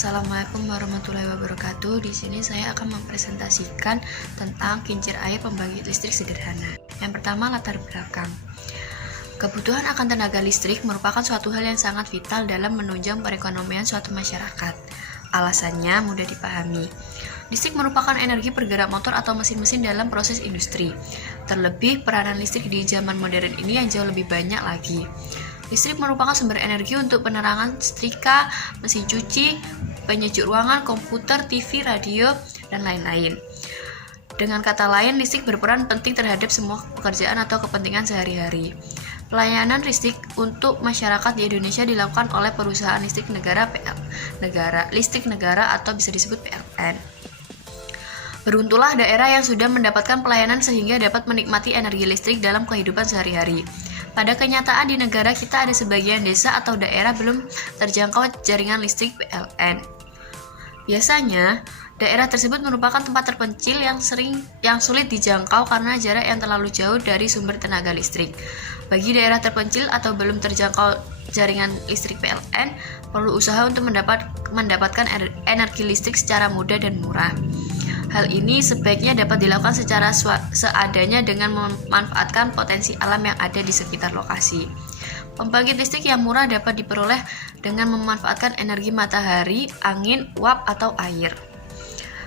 Assalamualaikum warahmatullahi wabarakatuh. Di sini saya akan mempresentasikan tentang kincir air pembangkit listrik sederhana. Yang pertama, latar belakang. Kebutuhan akan tenaga listrik merupakan suatu hal yang sangat vital dalam menunjang perekonomian suatu masyarakat. Alasannya mudah dipahami. Listrik merupakan energi pergerak motor atau mesin-mesin dalam proses industri. Terlebih, peranan listrik di zaman modern ini yang jauh lebih banyak lagi. Listrik merupakan sumber energi untuk penerangan setrika, mesin cuci, penyejuk ruangan, komputer, TV, radio, dan lain-lain. Dengan kata lain, listrik berperan penting terhadap semua pekerjaan atau kepentingan sehari-hari. Pelayanan listrik untuk masyarakat di Indonesia dilakukan oleh perusahaan listrik negara listrik negara atau bisa disebut PLN. Beruntunglah daerah yang sudah mendapatkan pelayanan sehingga dapat menikmati energi listrik dalam kehidupan sehari-hari. Pada kenyataan di negara kita ada sebagian desa atau daerah belum terjangkau jaringan listrik PLN. Biasanya, daerah tersebut merupakan tempat terpencil yang sulit dijangkau karena jarak yang terlalu jauh dari sumber tenaga listrik. Bagi daerah terpencil atau belum terjangkau jaringan listrik PLN, perlu usaha untuk mendapatkan energi listrik secara mudah dan murah. Hal ini sebaiknya dapat dilakukan secara seadanya dengan memanfaatkan potensi alam yang ada di sekitar lokasi. Pembangkit listrik yang murah dapat diperoleh dengan memanfaatkan energi matahari, angin, uap, atau air.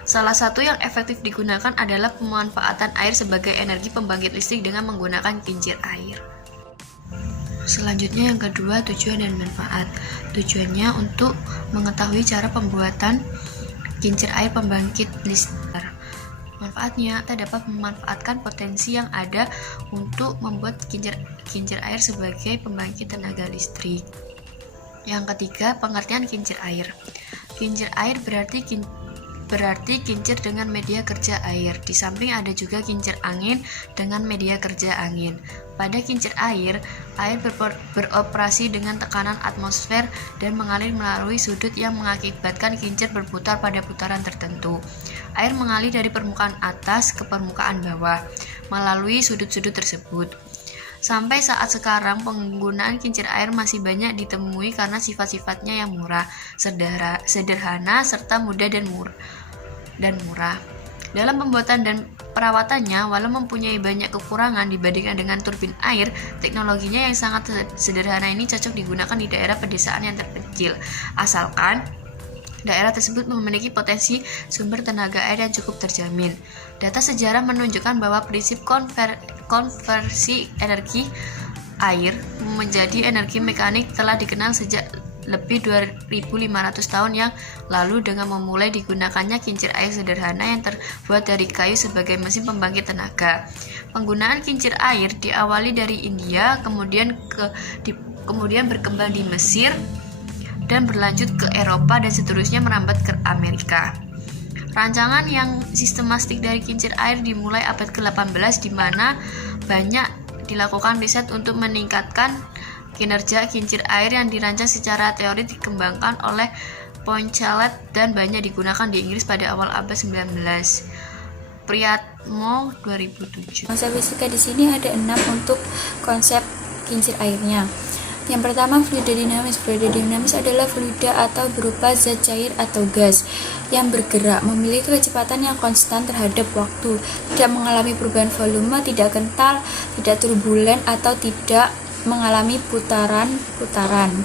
Salah satu yang efektif digunakan adalah pemanfaatan air sebagai energi pembangkit listrik dengan menggunakan kincir air. Selanjutnya yang kedua, tujuan dan manfaat. Tujuannya untuk mengetahui cara pembuatan kincir air pembangkit listrik. Manfaatnya, kita dapat memanfaatkan potensi yang ada untuk membuat kincir air sebagai pembangkit tenaga listrik. Yang ketiga, pengertian kincir air. Kincir air berarti kincir dengan media kerja air. Di samping ada juga kincir angin dengan media kerja angin. Pada kincir air beroperasi dengan tekanan atmosfer dan mengalir melalui sudut yang mengakibatkan kincir berputar pada putaran tertentu. Air mengalir dari permukaan atas ke permukaan bawah melalui sudut-sudut tersebut. Sampai saat sekarang, penggunaan kincir air masih banyak ditemui karena sifat-sifatnya yang murah, sederhana, serta mudah dan murah. Dalam pembuatan dan perawatannya, walau mempunyai banyak kekurangan dibandingkan dengan turbin air, teknologinya yang sangat sederhana ini cocok digunakan di daerah pedesaan yang terpencil, asalkan daerah tersebut memiliki potensi sumber tenaga air yang cukup terjamin. Data sejarah menunjukkan bahwa prinsip konversi energi air menjadi energi mekanik telah dikenal sejak lebih 2500 tahun yang lalu dengan memulai digunakannya kincir air sederhana yang terbuat dari kayu sebagai mesin pembangkit tenaga. Penggunaan kincir air diawali dari India, kemudian berkembang di Mesir, dan berlanjut ke Eropa dan seterusnya merambat ke Amerika. Rancangan yang sistematik dari kincir air dimulai abad ke-18 di mana banyak dilakukan riset untuk meningkatkan kinerja kincir air yang dirancang secara teori dikembangkan oleh Poincaré dan banyak digunakan di Inggris pada awal abad 19. Priatmo 2007. Konsep fisika di sini ada 6 untuk konsep kincir airnya. Yang pertama, fluida dinamis. Fluida dinamis adalah fluida atau berupa zat cair atau gas yang bergerak, memiliki kecepatan yang konstan terhadap waktu, tidak mengalami perubahan volume, tidak kental, tidak turbulen, atau tidak mengalami putaran-putaran.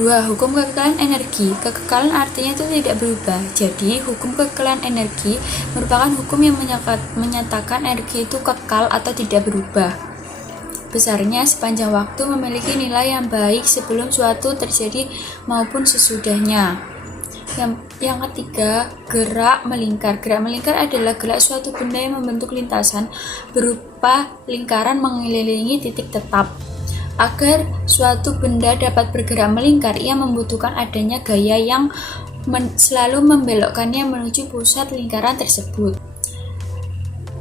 2. Hukum kekekalan energi. Kekekalan artinya itu tidak berubah. Jadi, hukum kekekalan energi merupakan hukum yang menyatakan energi itu kekal atau tidak berubah. Besarnya sepanjang waktu memiliki nilai yang baik sebelum suatu terjadi maupun sesudahnya. Yang ketiga, gerak melingkar. Gerak melingkar adalah gerak suatu benda yang membentuk lintasan berupa lingkaran mengelilingi titik tetap. Agar suatu benda dapat bergerak melingkar, ia membutuhkan adanya gaya yang selalu membelokkannya menuju pusat lingkaran tersebut.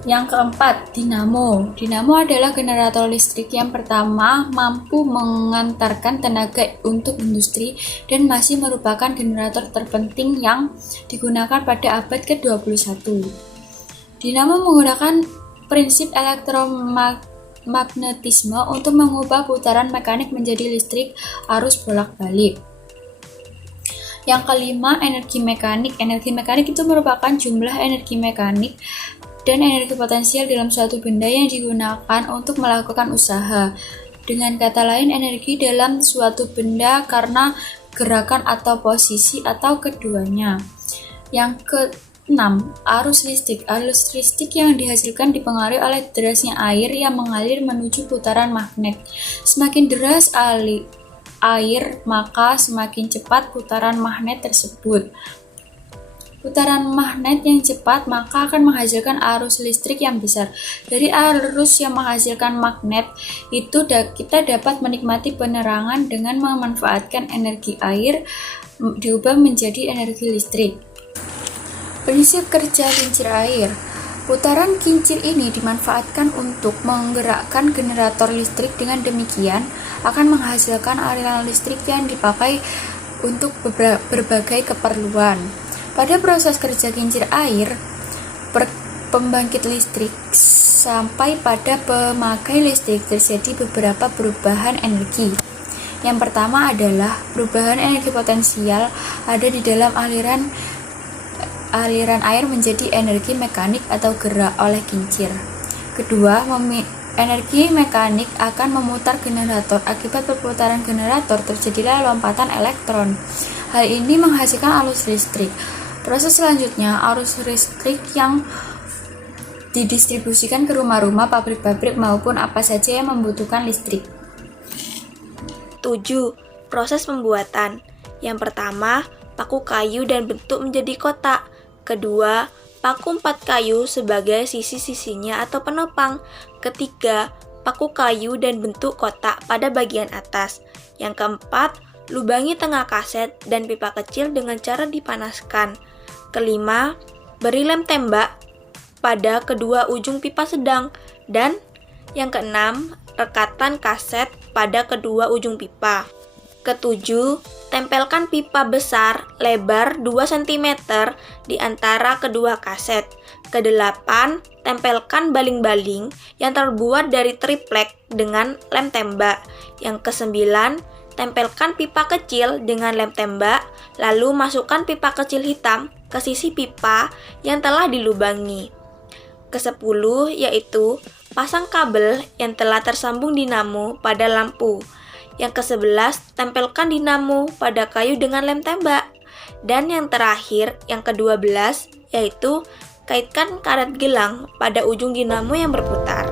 Yang keempat, dinamo. Dinamo adalah generator listrik yang pertama mampu mengantarkan tenaga untuk industri dan masih merupakan generator terpenting yang digunakan pada abad ke-21. Dinamo menggunakan prinsip elektromagnetisme untuk mengubah putaran mekanik menjadi listrik arus bolak-balik. Yang kelima, energi mekanik. Energi mekanik itu merupakan jumlah energi mekanik dan energi potensial dalam suatu benda yang digunakan untuk melakukan usaha. Dengan kata lain, energi dalam suatu benda karena gerakan atau posisi atau keduanya. Yang keenam, arus listrik. Arus listrik yang dihasilkan dipengaruhi oleh derasnya air yang mengalir menuju putaran magnet. Semakin deras air, maka semakin cepat putaran magnet tersebut. Putaran magnet yang cepat maka akan menghasilkan arus listrik yang besar. Dari arus yang menghasilkan magnet itu kita dapat menikmati penerangan dengan memanfaatkan energi air diubah menjadi energi listrik. Prinsip kerja kincir air. Putaran kincir ini dimanfaatkan untuk menggerakkan generator listrik. Dengan demikian akan menghasilkan aliran listrik yang dipakai untuk berbagai keperluan. Pada proses kerja kincir air, pembangkit listrik sampai pada pemakai listrik terjadi beberapa perubahan energi. Yang pertama adalah perubahan energi potensial ada di dalam aliran air menjadi energi mekanik atau gerak oleh kincir. Kedua, energi mekanik akan memutar generator. Akibat perputaran generator terjadilah lompatan elektron. Hal ini menghasilkan arus listrik. Proses selanjutnya, arus listrik yang didistribusikan ke rumah-rumah, pabrik-pabrik maupun apa saja yang membutuhkan listrik. 7. Proses pembuatan. Yang pertama, paku kayu dan bentuk menjadi kotak. Kedua, paku 4 kayu sebagai sisi-sisinya atau penopang. Ketiga, paku kayu dan bentuk kotak pada bagian atas. Yang keempat, lubangi tengah kaset dan pipa kecil dengan cara dipanaskan. Kelima, beri lem tembak pada kedua ujung pipa sedang. Dan yang keenam, rekatan kaset pada kedua ujung pipa. Ketujuh, tempelkan pipa besar lebar 2 cm di antara kedua kaset. Kedelapan, tempelkan baling-baling yang terbuat dari triplek dengan lem tembak. Yang kesembilan, tempelkan pipa kecil dengan lem tembak, lalu masukkan pipa kecil hitam ke sisi pipa yang telah dilubangi. Kesepuluh, yaitu pasang kabel yang telah tersambung dinamo pada lampu. Yang ke-11, tempelkan dinamo pada kayu dengan lem tembak. Dan yang terakhir, yang ke-12, yaitu kaitkan karet gelang pada ujung dinamo yang berputar.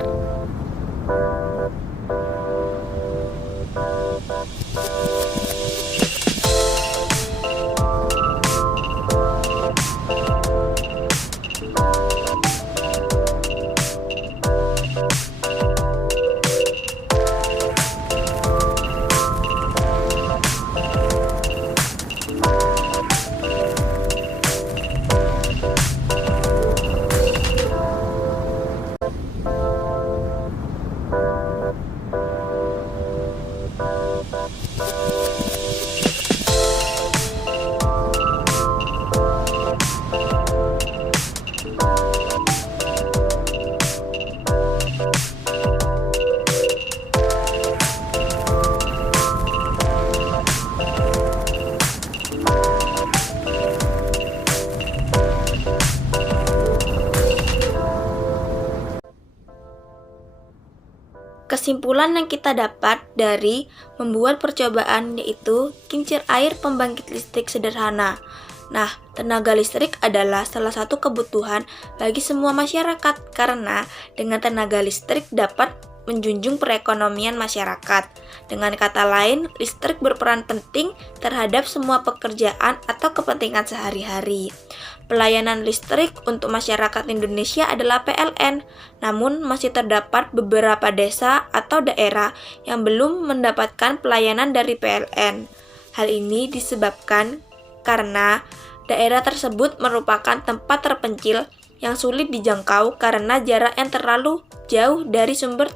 Kesimpulan yang kita dapat dari membuat percobaan yaitu kincir air pembangkit listrik sederhana. Nah, tenaga listrik adalah salah satu kebutuhan bagi semua masyarakat karena dengan tenaga listrik dapat menjunjung perekonomian masyarakat. Dengan kata lain, listrik berperan penting terhadap semua pekerjaan atau kepentingan sehari-hari. Pelayanan listrik untuk masyarakat Indonesia adalah PLN, namun masih terdapat beberapa desa atau daerah yang belum mendapatkan pelayanan dari PLN. Hal ini disebabkan karena daerah tersebut merupakan tempat terpencil yang sulit dijangkau karena jarak yang terlalu jauh dari sumber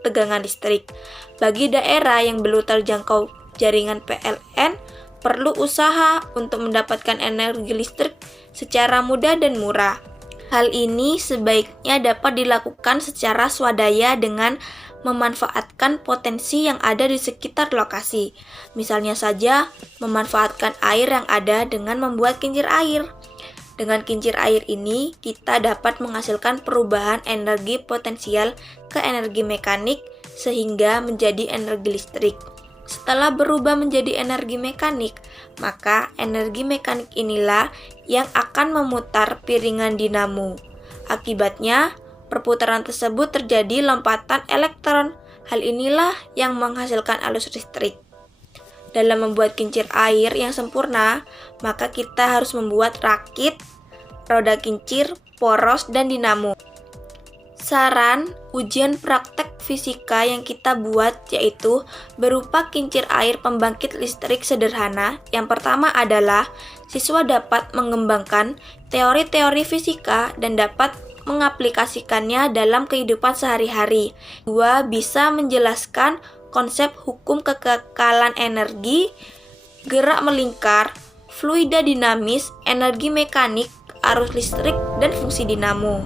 tegangan listrik. Bagi daerah yang belum terjangkau jaringan PLN, perlu usaha untuk mendapatkan energi listrik secara mudah dan murah. Hal ini sebaiknya dapat dilakukan secara swadaya dengan memanfaatkan potensi yang ada di sekitar lokasi. Misalnya saja, memanfaatkan air yang ada dengan membuat kincir air. Dengan kincir air ini, kita dapat menghasilkan perubahan energi potensial ke energi mekanik sehingga menjadi energi listrik. Setelah berubah menjadi energi mekanik, maka energi mekanik inilah yang akan memutar piringan dinamo. Akibatnya, perputaran tersebut terjadi lompatan elektron. Hal inilah yang menghasilkan arus listrik. Dalam membuat kincir air yang sempurna, maka kita harus membuat rakit, roda kincir, poros, dan dinamo. Saran ujian praktek fisika yang kita buat yaitu berupa kincir air pembangkit listrik sederhana. Yang pertama adalah siswa dapat mengembangkan teori-teori fisika dan dapat mengaplikasikannya dalam kehidupan sehari-hari. Dua, bisa menjelaskan konsep hukum kekekalan energi, gerak melingkar, fluida dinamis, energi mekanik, arus listrik, dan fungsi dinamo.